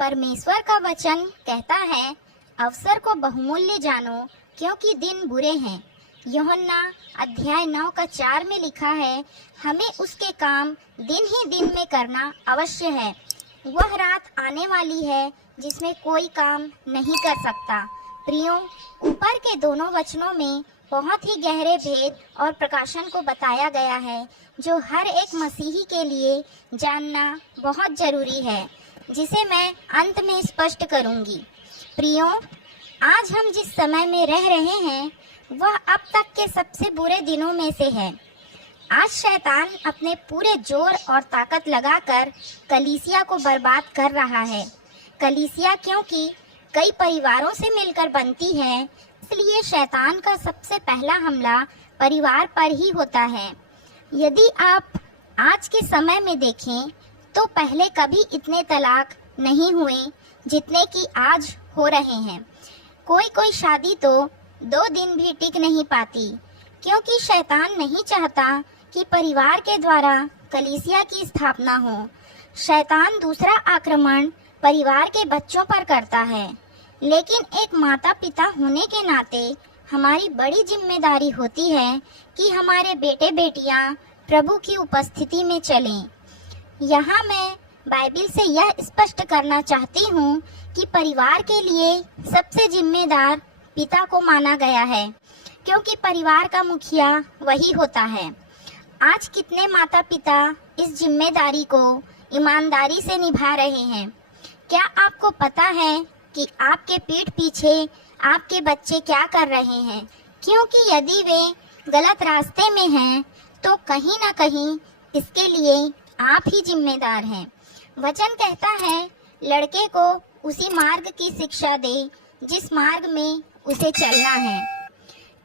परमेश्वर का वचन कहता है, अवसर को बहुमूल्य जानो क्योंकि दिन बुरे हैं। यूहन्ना अध्याय 9 का 4 में लिखा है, हमें उसके काम दिन ही दिन में करना अवश्य है। वह रात आने वाली है जिसमें कोई काम नहीं कर सकता। प्रियो, ऊपर के दोनों वचनों में बहुत ही गहरे भेद और प्रकाशन को बताया गया है जो हर एक मसीही के लिए जानना बहुत जरूरी है, जिसे मैं अंत में स्पष्ट करूंगी। प्रियो, आज हम जिस समय में रह रहे हैं वह अब तक के सबसे बुरे दिनों में से है। आज शैतान अपने पूरे जोर और ताकत लगाकर कलीसिया को बर्बाद कर रहा है। कलीसिया क्योंकि कई परिवारों से मिलकर बनती है, इसलिए शैतान का सबसे पहला हमला परिवार पर ही होता है। यदि आप आज के समय में देखें तो पहले कभी इतने तलाक नहीं हुए जितने कि आज हो रहे हैं। कोई शादी तो 2 दिन भी टिक नहीं पाती, क्योंकि शैतान नहीं चाहता कि परिवार के द्वारा कलीसिया की स्थापना हो। शैतान दूसरा आक्रमण परिवार के बच्चों पर करता है, लेकिन एक माता पिता होने के नाते हमारी बड़ी जिम्मेदारी होती है कि हमारे बेटे बेटियां प्रभु की उपस्थिति में चलें। यहाँ मैं बाइबल से यह स्पष्ट करना चाहती हूँ कि परिवार के लिए सबसे जिम्मेदार पिता को माना गया है, क्योंकि परिवार का मुखिया वही होता है। आज कितने माता पिता इस जिम्मेदारी को ईमानदारी से निभा रहे हैं? क्या आपको पता है कि आपके पीठ पीछे आपके बच्चे क्या कर रहे हैं? क्योंकि यदि वे गलत रास्ते में हैं तो कहीं ना कहीं इसके लिए आप ही जिम्मेदार हैं। वचन कहता है, लड़के को उसी मार्ग की शिक्षा दे जिस मार्ग में उसे चलना है।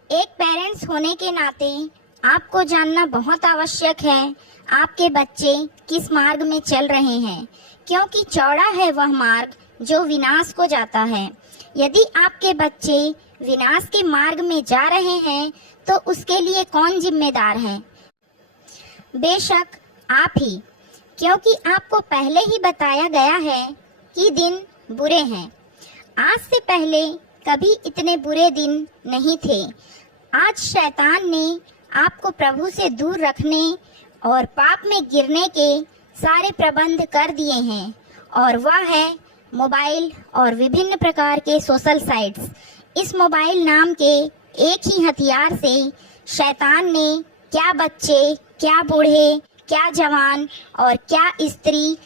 एक पेरेंट्स होने के नाते आपको जानना बहुत आवश्यक है आपके बच्चे किस मार्ग में चल रहे हैं, क्योंकि चौड़ा है वह मार्ग जो विनाश को जाता है। यदि आपके बच्चे विनाश के मार्ग में जा रहे हैं तो उसके लिए कौन जिम्मेदार है? बेशक आप ही, क्योंकि आपको पहले ही बताया गया है कि दिन बुरे हैं। आज से पहले कभी इतने बुरे दिन नहीं थे। आज शैतान ने आपको प्रभु से दूर रखने और पाप में गिरने के सारे प्रबंध कर दिए हैं, और वह है मोबाइल और विभिन्न प्रकार के सोशल साइट्स। इस मोबाइल नाम के एक ही हथियार से शैतान ने क्या बच्चे, क्या बूढ़े, क्या जवान और क्या स्त्री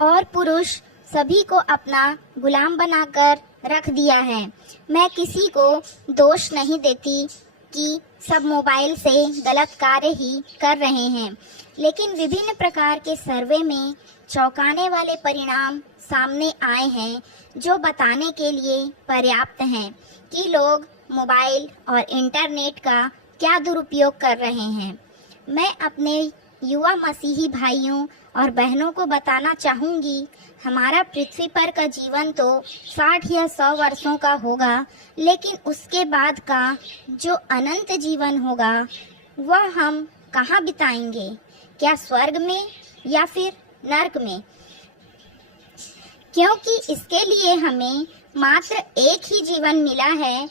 और पुरुष सभी को अपना गुलाम बनाकर रख दिया है। मैं किसी को दोष नहीं देती कि सब मोबाइल से गलत कार्य ही कर रहे हैं, लेकिन विभिन्न प्रकार के सर्वे में चौंकाने वाले परिणाम सामने आए हैं जो बताने के लिए पर्याप्त हैं कि लोग मोबाइल और इंटरनेट का क्या दुरुपयोग कर रहे हैं। मैं अपने युवा मसीही भाइयों और बहनों को बताना चाहूँगी, हमारा पृथ्वी पर का जीवन तो 60 या 100 वर्षों का होगा, लेकिन उसके बाद का जो अनंत जीवन होगा वह हम कहाँ बिताएंगे? क्या स्वर्ग में या फिर नरक में? क्योंकि इसके लिए हमें मात्र एक ही जीवन मिला है।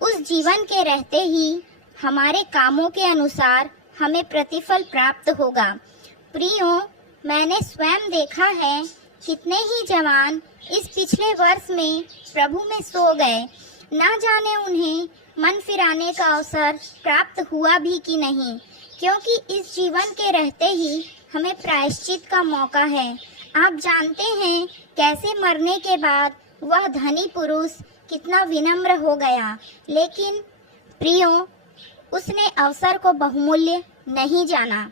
उस जीवन के रहते ही हमारे कामों के अनुसार हमें प्रतिफल प्राप्त होगा। प्रियो, मैंने स्वयं देखा है कितने ही जवान इस पिछले वर्ष में प्रभु में सो गए। ना जाने उन्हें मन फिराने का अवसर प्राप्त हुआ भी कि नहीं, क्योंकि इस जीवन के रहते ही हमें प्रायश्चित का मौका है। आप जानते हैं कैसे मरने के बाद वह धनी पुरुष कितना विनम्र हो गया, लेकिन प्रियो, उसने अवसर को बहुमूल्य नहीं जाना।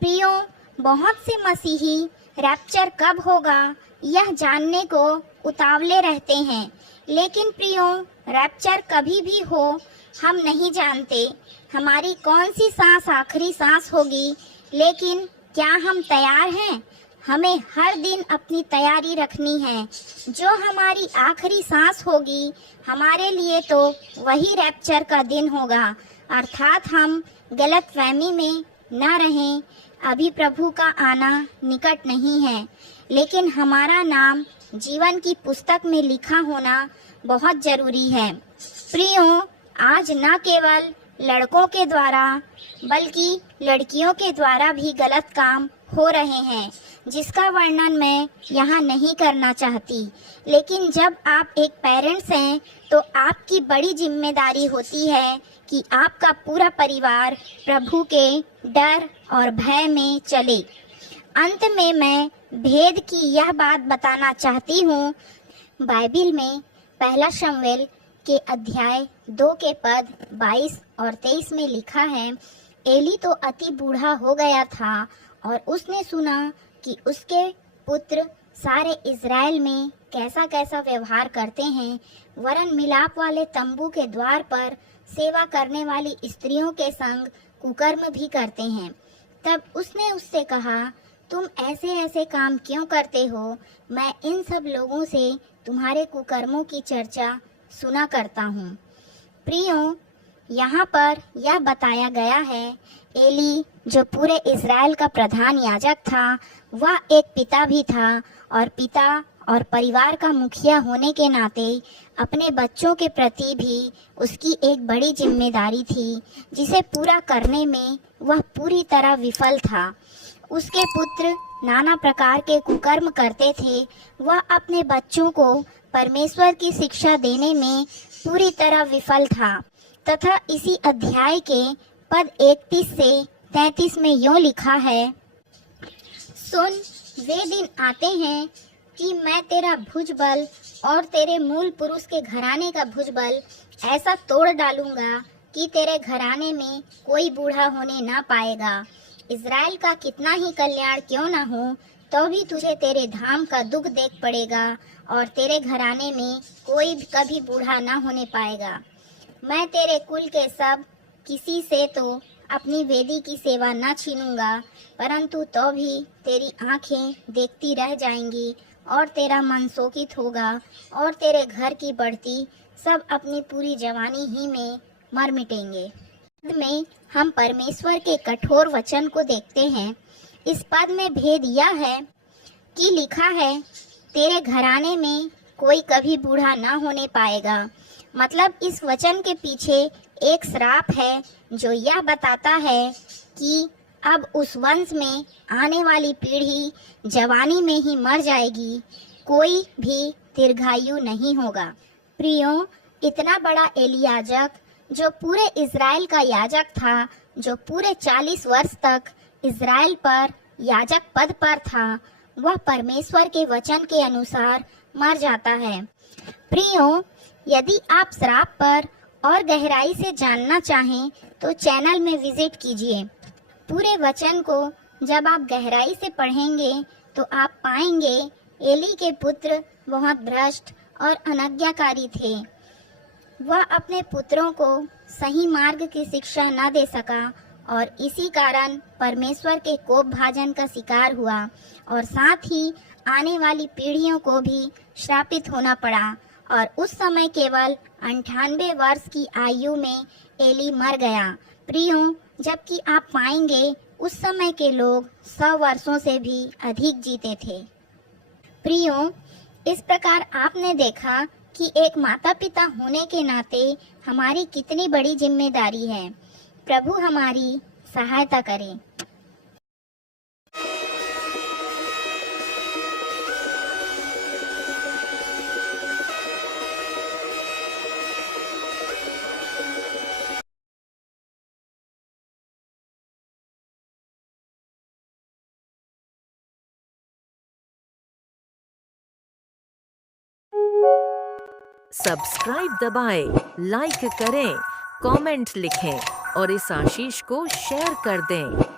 प्रियो, बहुत से मसीही रैप्चर कब होगा यह जानने को उतावले रहते हैं, लेकिन प्रियो, रैप्चर कभी भी हो हम नहीं जानते। हमारी कौन सी सांस आखिरी सांस होगी, लेकिन क्या हम तैयार हैं? हमें हर दिन अपनी तैयारी रखनी है। जो हमारी आखिरी सांस होगी हमारे लिए तो वही रैप्चर का दिन होगा, अर्थात हम गलतफहमी में न रहें। अभी प्रभु का आना निकट नहीं है, लेकिन हमारा नाम जीवन की पुस्तक में लिखा होना बहुत जरूरी है। प्रियों, आज न केवल लड़कों के द्वारा बल्कि लड़कियों के द्वारा भी गलत काम हो रहे हैं, जिसका वर्णन मैं यहाँ नहीं करना चाहती। लेकिन जब आप एक पेरेंट्स हैं तो आपकी बड़ी जिम्मेदारी होती है कि आपका पूरा परिवार प्रभु के डर और भय में चले। अंत में मैं भेद की यह बात बताना चाहती हूँ। बाइबिल में पहला शमूएल के अध्याय 2 के पद 22 और 23 में लिखा है, एली तो अति बूढ़ा हो गया था और उसने सुना कि उसके पुत्र सारे इज़राइल में कैसा कैसा व्यवहार करते हैं, वरन मिलाप वाले तंबू के द्वार पर सेवा करने वाली स्त्रियों के संग कुकर्म भी करते हैं। तब उसने उससे कहा, तुम ऐसे ऐसे काम क्यों करते हो? मैं इन सब लोगों से तुम्हारे कुकर्मों की चर्चा सुना करता हूँ। प्रियों, यहाँ पर यह बताया गया है, एली जो पूरे इज़राइल का प्रधान याजक था, वह एक पिता भी था और पिता और परिवार का मुखिया होने के नाते अपने बच्चों के प्रति भी उसकी एक बड़ी जिम्मेदारी थी, जिसे पूरा करने में वह पूरी तरह विफल था। उसके पुत्र नाना प्रकार के कुकर्म करते थे। वह अपने बच्चों को परमेश्वर की शिक्षा देने में पूरी तरह विफल था। तथा इसी अध्याय के पद 31 से 33 में यूँ लिखा है, सुन, वे दिन आते हैं कि मैं तेरा भुजबल और तेरे मूल पुरुष के घराने का भुजबल ऐसा तोड़ डालूंगा कि तेरे घराने में कोई बूढ़ा होने ना पाएगा। इज़राइल का कितना ही कल्याण क्यों ना हो, तो भी तुझे तेरे धाम का दुख देख पड़ेगा और तेरे घराने में कोई भी कभी बूढ़ा ना होने पाएगा। मैं तेरे कुल के सब किसी से तो अपनी वेदी की सेवा न छीनूंगा, परंतु तो भी तेरी आंखें देखती रह जाएंगी और तेरा मन शोकित होगा और तेरे घर की बढ़ती सब अपनी पूरी जवानी ही में मर मिटेंगे। पद में हम परमेश्वर के कठोर वचन को देखते हैं। इस पद में भेद यह है कि लिखा है, तेरे घराने में कोई कभी बूढ़ा ना होने पाएगा। मतलब इस वचन के पीछे एक श्राप है जो यह बताता है कि अब उस वंश में आने वाली पीढ़ी जवानी में ही मर जाएगी, कोई भी दीर्घायु नहीं होगा। प्रियों, इतना बड़ा एली याजक जो पूरे इज़राइल का याजक था, जो पूरे 40 वर्ष तक इज़राइल पर याजक पद पर था, वह परमेश्वर के वचन के अनुसार मर जाता है। प्रियों, यदि आप श्राप पर और गहराई से जानना चाहें तो चैनल में विजिट कीजिए। पूरे वचन को जब आप गहराई से पढ़ेंगे तो आप पाएंगे एली के पुत्र बहुत भ्रष्ट और अनज्ञाकारी थे। वह अपने पुत्रों को सही मार्ग की शिक्षा न दे सका और इसी कारण परमेश्वर के कोप भाजन का शिकार हुआ और साथ ही आने वाली पीढ़ियों को भी श्रापित होना पड़ा। और उस समय केवल 98 वर्ष की आयु में एली मर गया। प्रियों, जबकि आप पाएंगे उस समय के लोग 100 वर्षों से भी अधिक जीते थे। प्रियों, इस प्रकार आपने देखा कि एक माता पिता होने के नाते हमारी कितनी बड़ी जिम्मेदारी है। प्रभु हमारी सहायता करे। सब्सक्राइब दबाएं, लाइक करें, कमेंट लिखें और इस आशीष को शेयर कर दें।